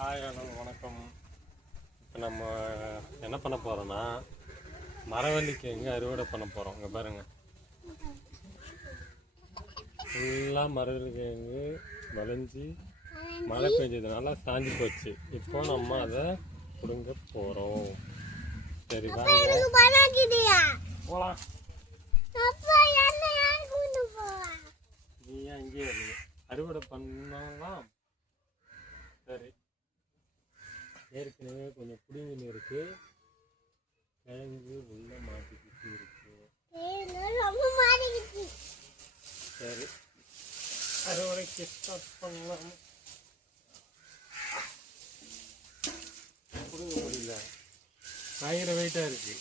Hi hello வணக்கம். இப்போ நம்ம என்ன பண்ண போகிறோன்னா மரவள்ளிக்கிழங்கு அறுவடை பண்ண போகிறோம். இங்கே பாருங்கள், ஃபுல்லாக மரவள்ளிக்கிழங்கு விளைஞ்சி மழை பெஞ்சதுனால சாஞ்சி போச்சு. இப்போ நம்ம அதை பிடுங்க போகிறோம். சரி வாங்க போகலாம். நீ ஏன் இங்கே அறுவடை பண்ணலாம்? சரி, ஏற்கனவே கொஞ்சம் புடிங்கின்னு இருக்கு, கிழங்கு உள்ள மாட்டிக்கிட்டு இருக்கு. சரி, அறுவடைக்கு ஸ்டார்ட் பண்ணலாம். புடுங்க முடியல, பயங்கர வெயிட்டா இருக்கு.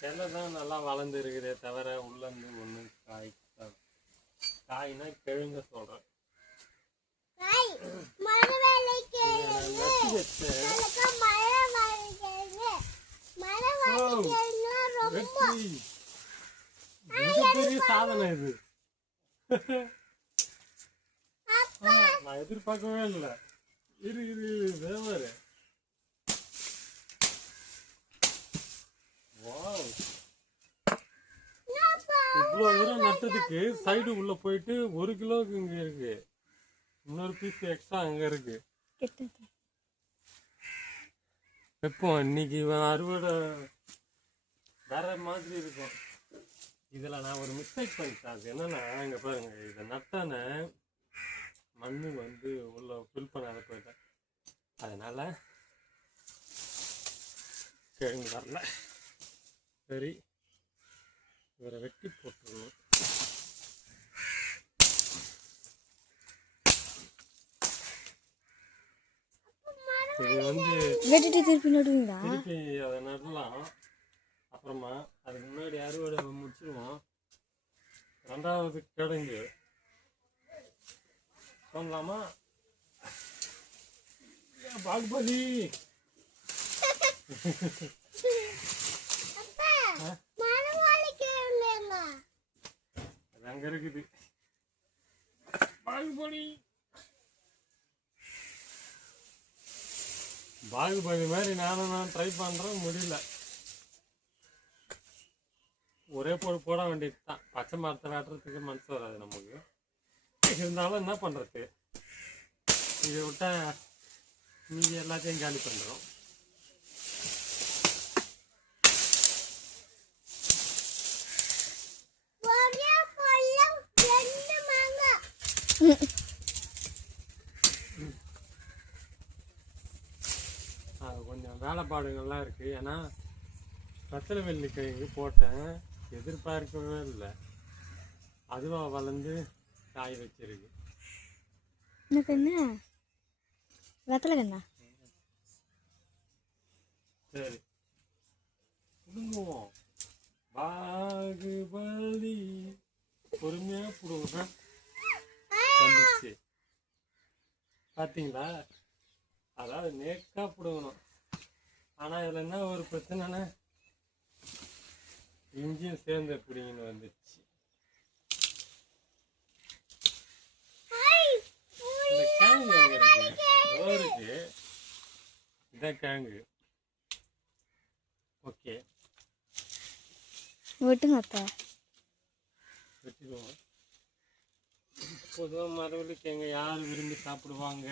கிளை தான் நல்லா வளர்ந்து இருக்குதே தவிர உள்ளேருந்து ஒன்றும் காய்னா கிழங்க சொல்கிறேன். மிகப்பெரிய சாதனை இது. நான் எதிர்பார்க்கவே இல்லை. இரு இரு வேறு இவ்வளோ தூரம் நட்டதுக்கு சைடு உள்ள போயிட்டு 1 கிலோவுக்கு இங்க இருக்கு, இன்னொரு பீஸ் எக்ஸ்ட்ரா அங்க இருக்கு. வைப்போம் இன்னைக்கு அறுவடை வேற மாதிரி இருக்கும். இதுல நான் ஒரு மிஸ்டேக் பண்ணிட்டேன். அது என்னன்னா, இங்க பாருங்க, இதை நட்டான மண்ணு வந்து உள்ள ஃபில் பண்ணாத போயிட்டேன். அதனால கிழங்கு வரல. சரி, இவரை வெட்டி போட்டுருணும். இது வந்து வெட்டிட்டு திருப்பி நடுவீங்களா? திருப்பி அதை நடலாம். அப்புறமா அதுக்கு முன்னாடி அறுவடை முடிச்சிருவோம். 2வது கிழங்கு சொல்லலாமா? பாகுபலி அங்க இருக்குது பாகுபலி. பாகுபலி மாதிரி நான் ட்ரை பண்றேன், முடியல. ஒரே போட வேண்டியது தான். பச்சை மரத்தை வெட்டுறதுக்கு மனசு வராது நமக்கு. இருந்தாலும் என்ன பண்றது, இதை விட்டா நீங்க எல்லாத்தையும் காலி பண்றோம். கொஞ்சம் வேலைப்பாடுகள்லாம் இருக்கு. ஏன்னா பச்சளை வெள்ளிக்கிழங்கு போட்டேன், எதிர்பார்க்கவே இல்லை. அதுவாக வளர்ந்து காய் வச்சிருக்கு. சரி பிடுங்குவோம். பாகுபலி பொறுமையா பிடுங்க. வந்துச்சு பார்த்தீங்களா? அதாவது நேக்கா பிடுங்கணும். ஆனால் இதில் என்ன ஒரு பிரச்சனைனா, இஞ்சியும் சேர்ந்து பிடிங்கன்னு வந்துச்சு. இந்த கிழங்கு எங்க இருக்கு? இருக்கு, இதான் கிழங்கு. ஓகே, வெட்டுங்க அத்தை, வெட்டிடுவோம். பொதுவாக மரவள்ளிக்கிழங்கு யார் விரும்பி சாப்பிடுவாங்க?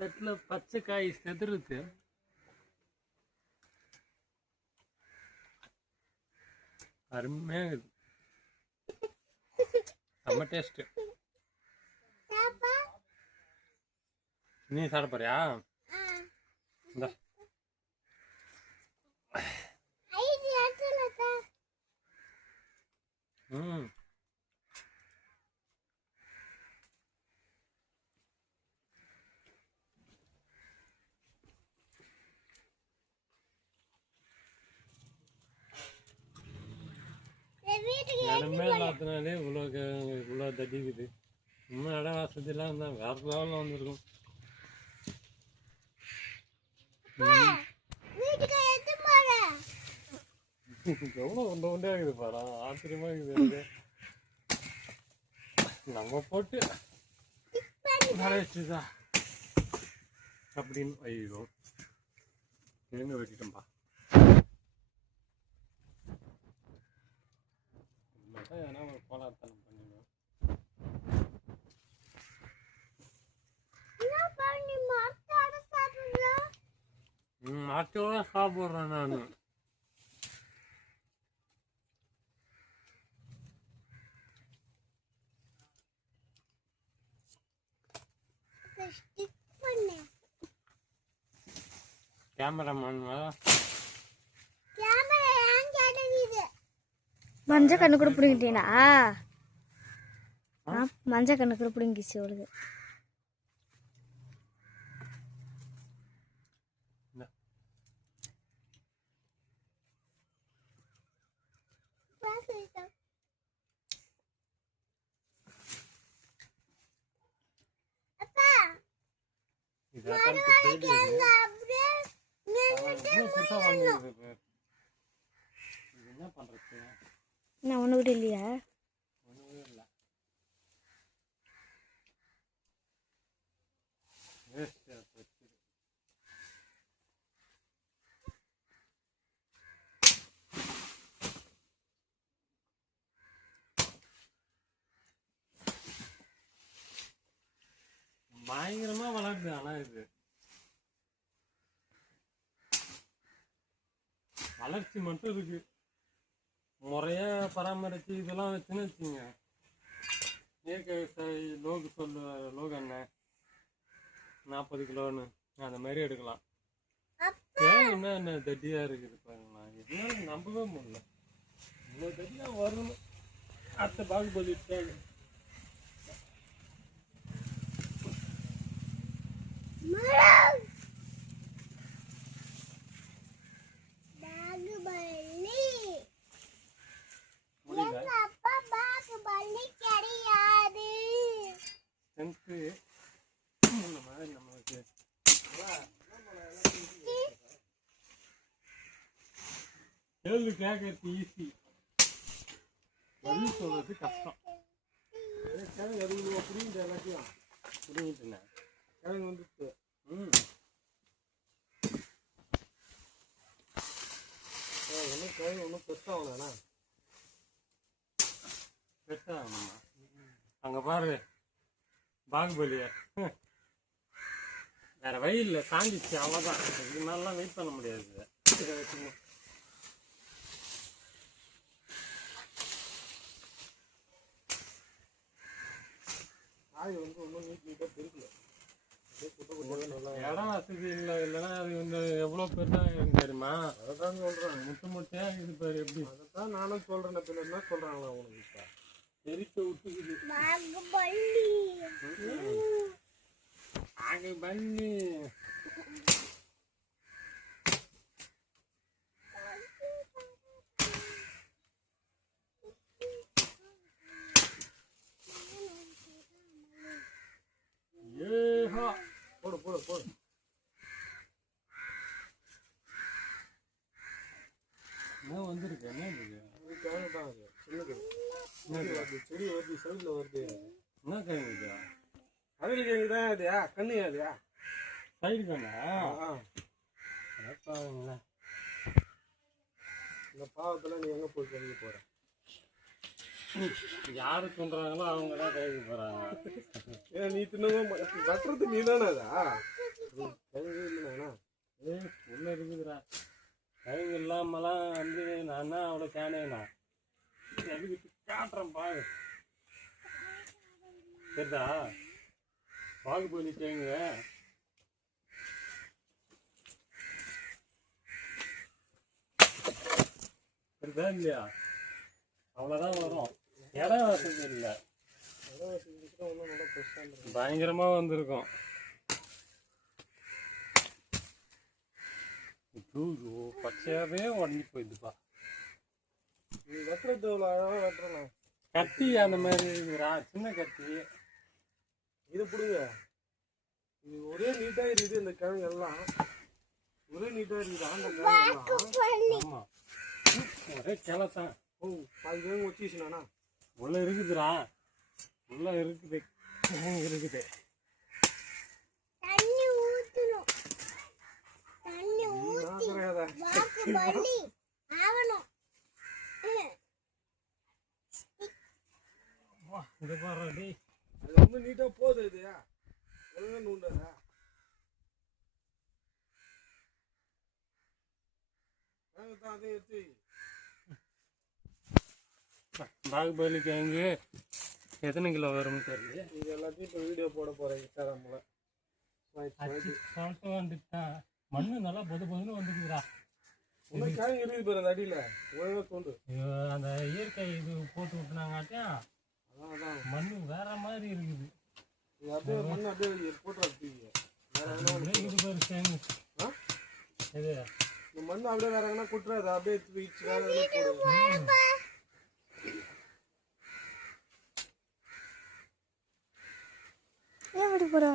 தட்டுல பச்சை காய் செதுருது. அருமையா இருக்குது, செம்ம டேஸ்ட். நீ சாப்பிட போறியா? இந்த இடமே இல்லாதனாலே இவ்வளோ தட்டிக்குது. இன்னும் இட வசதியெல்லாம் இருந்தால் வேற லெவலில் வந்துருக்கும். எவ்வளோ உண்டை உண்டையாக இருக்குது பாரா, ஆச்சரியமா இருக்குது எனக்கு. நம்ம போட்டு வளைச்சுதா அப்படின்னு ஐயோ நின்று வெட்டிட்டோம்பா. மட்டும் எதனா ஒரு கோலாத்தனம் பண்ணிடுவோம். மாட்டோட சாப்பிட்றேன் நான். கேமராமேன் மஞ்சள் கண்ணு கூட பிடிங்கிட்டீனா? மஞ்சள் கண்ணு கூட பிடிங்கிச்சு அவளுக்கு. என்ன பண்றது? நான் ஒன்று கூட இல்லையா? ஒன்றுமே இல்லை. பயங்கரமா வளருது. ஆனா இது வளர்ச்சி மட்டும் இருக்கு. முறையா பராமரிச்சு இதெல்லாம் வச்சுன்னு வச்சுங்க, இயற்கை விவசாயி லோகு அண்ணன் 40 கிலோன்னு அந்த மாதிரி எடுக்கலாம். என்ன தட்டியா இருக்குது பாருங்களா, இதெல்லாம் நம்பவே முடியல. இவ்வளோ தட்டியா வரணும். அடுத்த பாகுபலி நம்மளுக்கு கேள்வி கேட்கறது ஈஸி, பதில் சொல்றது கஷ்டம். கிழங்கு புரியுது, எல்லாத்தையும் புரியுதுண்ணே. கிழங்கு வந்துட்டு ஒன்றும் கிழங்கு ஒன்றும் பெருசாகலண்ணா, பெருசாகணும்மா. அங்கே பாரு பாகுபலிய, வேற வழி இல்லை, தாண்டிச்சு அவ்வளோதான். இதுக்கு மேலாம் வெயிட் பண்ண முடியாது. காய் வந்து ஒன்றும் நீட்டாக பெருக்கல, இடம் வசதி இல்லை. இல்லைன்னா அது வந்து எவ்வளோ பெருசாக இருக்கு தெரியுமா? அதை தான் சொல்கிறேன், முட்டையாக இது பேர் எப்படி. அதை தான் நானும் சொல்கிறேன். பின்ன என்ன சொல்கிறாங்களா உனக்கு? இப்போ எரிக்க விட்டுக்குது பாகுபலி. ஏஹா போடு போடு போடு. என்ன வந்திருக்கு? என்ன இருக்கு? கிழங்கு தான் அது, சின்னது. செடி வருது, சைடில் வருது. என்ன கிழங்கு இது? அதில் கிழங்கு தான் அது. கண்ணு அது சைடு கண்ணா? பாருங்களா, இந்த பாவத்தில் நீ எங்கே போய் கழிக்க போகிற? யாரு சொல்கிறாங்களோ அவங்க தான் கழிக்க போகிறாங்க. ஏன் நீ தின்னவும் வெட்டுறது நீ தானே? அதா கிழங்கு இல்லைண்ணா, உள்ள இருக்குதுடா. கிழங்கு இல்லாமலாம் வந்து நான் தான் அவ்வளோ கேனேண்ணா. எதுக்கு காட்டுறேன் பாரு, சரிதா? பாகுபலி கிழங்கு சரிதா இல்லையா? அவ்வளோதான் வரும். இடம் வசதி இல்லை, பயங்கரமா வந்திருக்கும். பச்சையாவே உடஞ்சி போயிடுப்பா. நீ வெட்டுறது எவ்வளோ அழகாக வெட்டுறேண்ணா. கத்தி அந்த மாதிரி இருக்குறா, சின்ன கத்தி. இது பிடுங்க. இது ஒரே நீட்டா இருக்குது. இந்த கிழங்கு எல்லாம் ஒரே நீட்டா இருக்குது. அந்த கிழங்கு ஆமா, ஒரே கிளத்தான். ஓ, பாதி கிழங்கு வச்சுச்சுண்ணா. உள்ள இருக்குதுடா, உள்ள இருக்குது, இருக்குது. இங்க பாரு டேய், அது ரொம்ப நீட்டா போகுது. இது ஒழுங்கா நூண்டாதா? தான் அதே எடுத்து பாகுபலி கிழங்கு எத்தனை கிலோ வரும்னு தெரியல. இது எல்லாத்தையும் இப்போ வீடியோ போட போகிறேன் இன்ஸ்டாகிராமில். சொல்லிட்டு வந்துட்டான். மண்ணு நல்லா பொது பொதுன்னு வந்துக்குதுடா. இன்னும் கிழங்கு இருக்குது பாரு அந்த அடியில் ஒழுங்காக தோண்டு. அந்த இயற்கை இது போட்டு விட்டுனாங்காட்டியும் அதான் மண்ணு வேற மாதிரி இருக்குது. இது அப்படியே மண் அப்படியே போட்டு வச்சுக்கீங்க. வேற எங்கன்னா இது பேர் சேமி. இது இந்த மண் அப்படியே வேற எங்கன்னா கொட்டுறாது. அப்படியே வச்சு வேலை போடுவோம். ஏன் அப்படி போறா?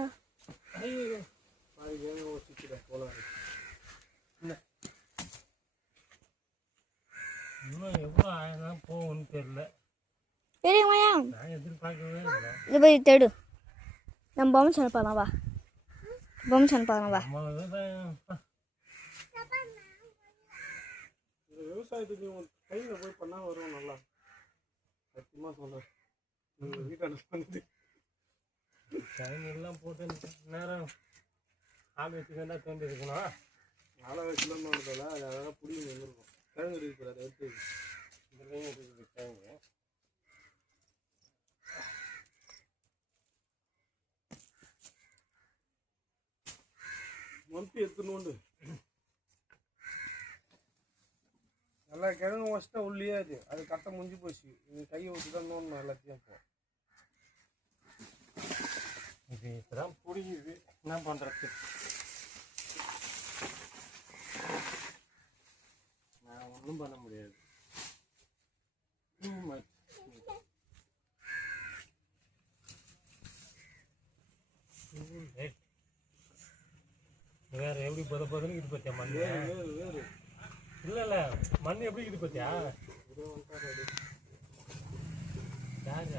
ஐயோ, பாதி கிழங்கு வச்சுக்கிறேன் போல. இன்னும் எவ்வளோ ஆயிரம் போகும்னு தெரியல. பெரியம்மாயா நான் எதிர்பார்க்கவே இல்லை. இது போய் தேடு. நம்ம பொம்மை சேனல் பார்க்கலாம் வா. பொம்மை சேனல் பார்க்கலாம் வா. நம்ம விவசாயம் இந்த விவசாயத்துக்கு கையில் போய் பண்ணால் வரும் நல்லா. சத்தியமாக சொல்கிறேன். நீங்கள் வீட்டாண்ட வந்து எல்லாம் போட்டு நேரம் ஆள் வச்சுக்கா தோண்டி இருக்கணும். நாளை வச்சுலாம் ஒன்றுல அது அழகாக பிடிங்க வந்துருக்கும். கிழங்கு இருக்குது அதை எடுத்து இந்த லைன் இருக்குது கிழங்கு. மம்பி எடுத்துன்னு நல்லா கிழங்கு வச்சுட்டா உள்ளே அது கரெக்டாக முடிஞ்சு போச்சு. இது கையை வச்சு தான் நோண்டணும் எல்லாத்தையும். இப்போ இது இப்போதான் பிடிக்குது, என்ன பண்ணுறது? நான் ஒன்றும் பண்ண முடியாது. வேற எப்படி பொதுன்னு இது பத்தியா மண்? வேறு இல்லை இல்லை, மண் எப்படி இது பத்தியா? யாரா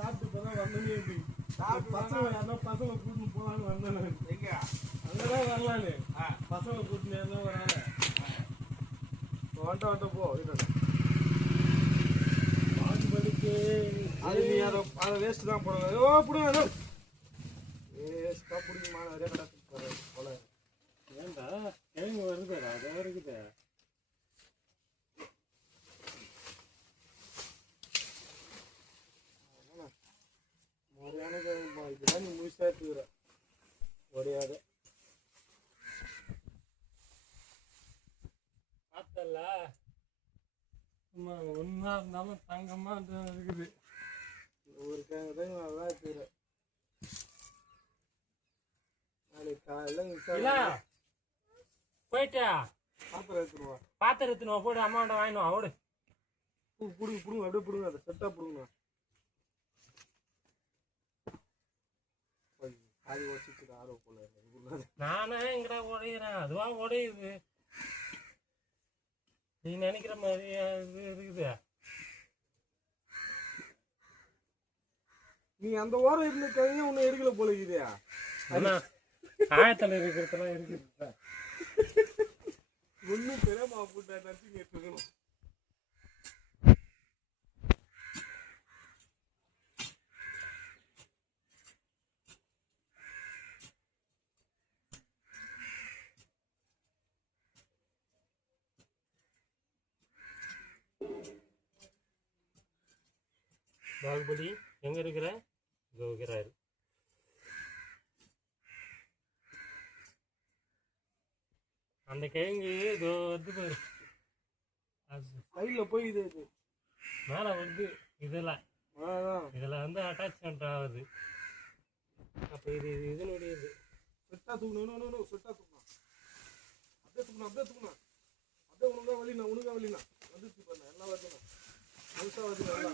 சாப்பிட்டு இப்போதான் வந்தனே. எப்படி பசங்க யாருன்னா பசங்களை கூட்டின்னு போகலான்னு வந்தேன். எங்க அங்கதான் வரலான்னு பசங்களை கூட்டின்னு யாருன்னா வராங்க. வந்துட்ட போ. பாகுபலிக்கு அது நீ அதை வேஸ்ட் தான் போடுங்க. ஓ பிடுங்க, வேஸ்ட்டாக பிடிக்குமா? நிறைய கடை போல. ஏன்டா கிழங்கு வருதுடா, அது இருக்குது. முறையான கிழங்கு இதெல்லாம் நீ முழுசாக எடுத்துக்கிற ஒடையாத. பார்த்தல சும்மா ஒன்றா இருந்தாலும் தங்கமாக இருக்குது. ஒரு கிழங்கு தான் நல்லா எடுத்துக்கிற. நாளைக்கு காலையில் போயிட்டா பாத்திரம் எடுத்துருவா. பாத்திரம் எடுத்துனுவா, போய்ட்டு அம்மாவோட வாங்கினுவா. ஓடு பிடுங்க பிடுங்க, அப்படியே பிடுங்க. அதை செட்டாக பிடுங்க. அது வச்சுட்டு ஆர்வம் போல. நானே எங்கடா உடையிறேன், அதுவா உடையுது. நீ நினைக்கிற மாதிரி இது இருக்குது. நீ அந்த ஓரம் இருந்த கிழங்கு உன்னை எடுக்கல போல இருக்குதா? ஆயத்தில் இருக்கிறதெல்லாம் இருக்குது. ஒன்றும் பெரியமா போட்டா நச்சு எடுத்துக்கணும். பாகுபலி எங்க இருக்கிற? இங்க இருக்கிறாரு. அந்த கிழங்கு இதோ வருது பாரு, அது கையில் போய் இது மேலே வருது. இதெல்லாம் அதான் இதில் வந்து அட்டாச்மெண்ட் ஆகுது. அப்போ இதனுடைய இது செட்டாக தூக்கணும் செட்டாக தூக்கணும். அப்படியே தூக்கணும் அப்படியே ஒழுங்கா வலினா வந்துச்சு பண்ண எல்லாம் வரணும் முழுசாக வருது நல்லா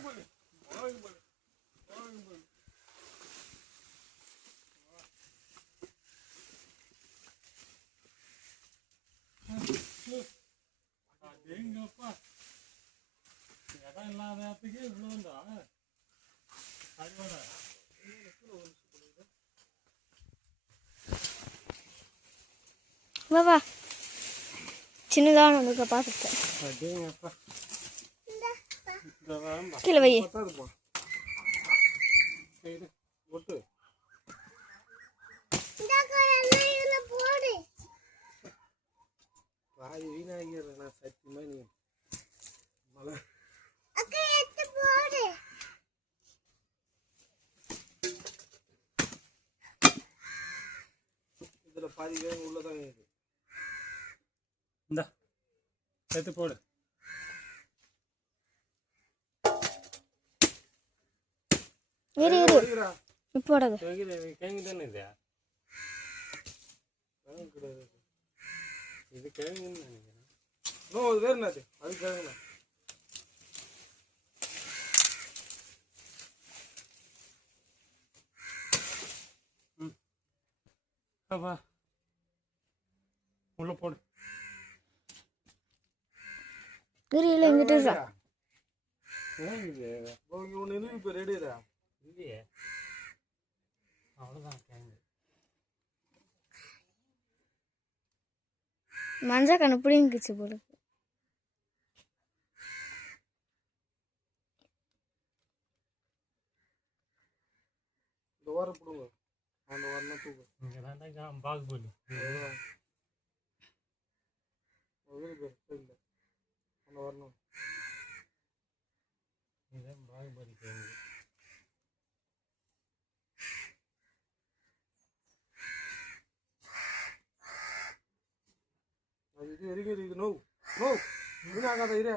எங்கப்பா இடம் இல்லாத இடத்துக்கு இவ்வளோண்டா அதோட வா வா சின்னதான ஒன்று பார்த்துட்டேன். அப்படியேங்கப்பா கீழே வை. பத்தாதுப்பா சரி ஒட்டு பாதி வீணாகிடுறேன் நான் சத்தியமா நீ மழை இதுல பாதி வேகம் உள்ளதான் இருக்கு. இந்த எடுத்து போடு. இரு வலிக்குதா? போடாது. கிழங்கு தானே இது? வேகம் கிடையாது. இது கிழங்குன்னு நினைக்கிறேன். அது வேறு என்னது அது கிழங்குண்ணா. அப்பா உள்ள போடு. இல்லை இங்கிட்ட இருக்கா. கிழங்கு ஒன்று இருக்கு இப்போ ரெடியா இல்லையே. அவ்வளோதான் கிழங்கு. மஞ்சள் கண்ணு பிடிங்கிச்சு போல. இந்த வாரம் போடுங்க அந்த வாரம் தூக்கு. இங்கே தான் பாகுபலி. அந்த வரணும் இதுதான் பாகுபலி கிழங்கு. அது இது எரிக்கிறது இது நோ வீணாகாத இரு.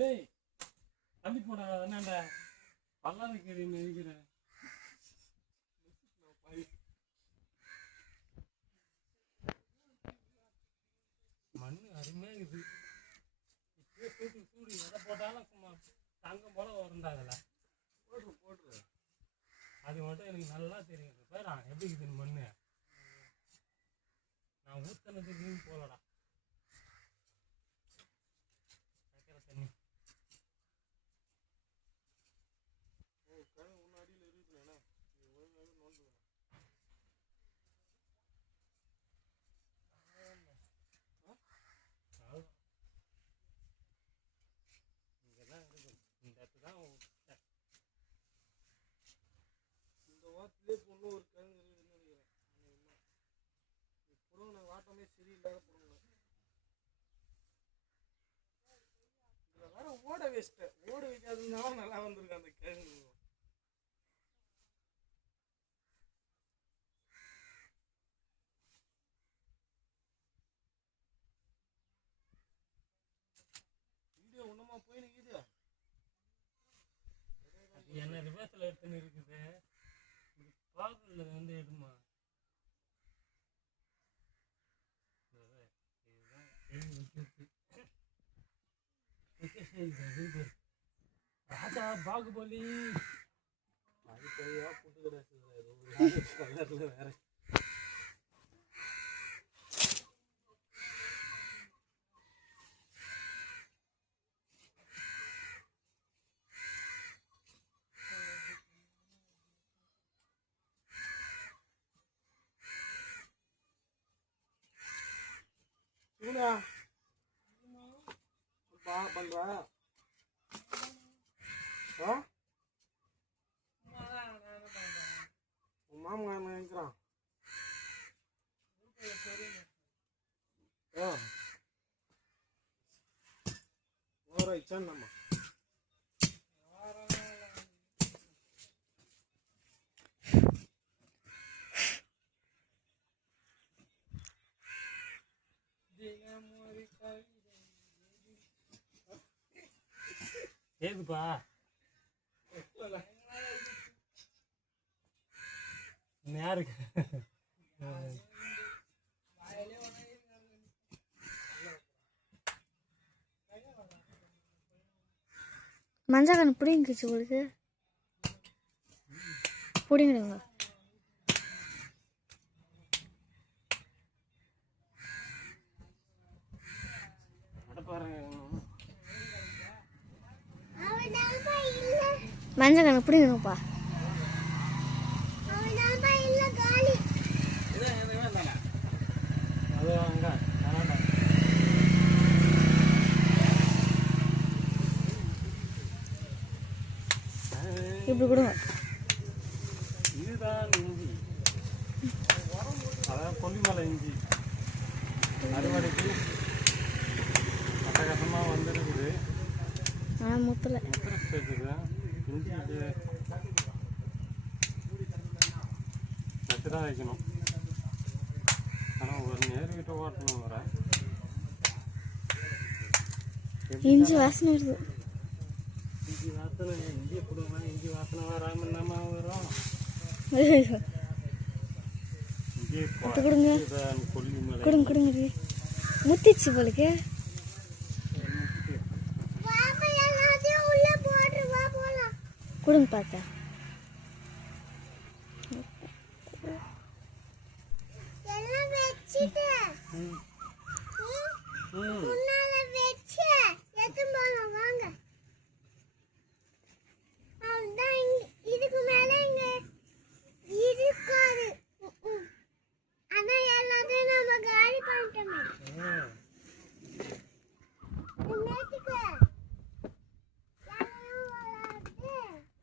டேய் தள்ளி போட என்னண்ட பல்லாருக்கு இருக்கிற மண் அருமையாக இருக்குது. இப்பயே சூடு எதை போட்டாலும் சும்மா தங்கம் போல வருந்தாங்கல்ல. போட்டுரு அது மட்டும் எனக்கு நல்லா தெரியும். பேரா எப்படி இருக்குதுன்னு மண்ணு நான் ஊத்தனதுக்கு போகலடா. வைக்கிற தண்ணி அடியில் இருக்குண்ணா ஒழுங்காக நோண்டுவேன். இங்கெல்லாம் இருக்குது. இந்த இடத்து தான் இந்த வாரத்திலே பொண்ணு ஒரு கிழங்கு இருக்குதுன்னு நினைக்கிறேன். புடுங்க வாட்டமே சரியில்லாத புடுங்க. இதில் வேற ஓட வச்சிட்டேன். ஓட வைக்காதுனாலும் நல்லா வந்திருக்கு அந்த கிழங்கு. வீடியோ ஒன்றுமா போய் நிற்கிது. என்ன ரிவர்ஸில் எடுத்துன்னு இருக்குது. இது பாகல்ல வந்து எடுமா. ராஜா பாகுபலி அது கையாக புட்டு கிடையாது கலரில் வேற. இவனா பண்றா உன் மாமன் நினைக்கிறான். இச்சான்னு ஏதுப்பா யாருக்கு மஞ்சள் கணக்கு பிடிங்கிச்சு உங்களுக்கு பிடிங்கிடுங்க. மஞ்சள் கணக்கு பிடிங்கப்பா. அது அங்க இப்படி கொடுங்க. இதுதான் இஞ்சி, அதான் கொல்லிமலை இஞ்சி அறுவடைக்கு அட்டகாசமாக வந்துருக்குது. ஆனால் முத்தலை இன்ட்ரெஸ்ட் இருக்குது இஞ்சி வச்சு தான் வைக்கணும். ஆனால் ஒரு நேர்கிட்ட ஓட்டணும் வர இஞ்சி வாசனை வருது. இஞ்சி வாசனை இஞ்சி கொடுங்க. இஞ்சி வாசனை வராமல் நம்ம வரும். இஞ்சி கொடுங்க கொல்லிமலை கொடுங்க கொடுங்க. முத்திச்சு போலுக்கு. கொடுங்க பார்த்தா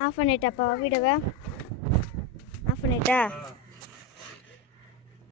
ஆஃப் பண்ணிட்டாப்பா வீடவை. ஆஃப் பண்ணிட்டா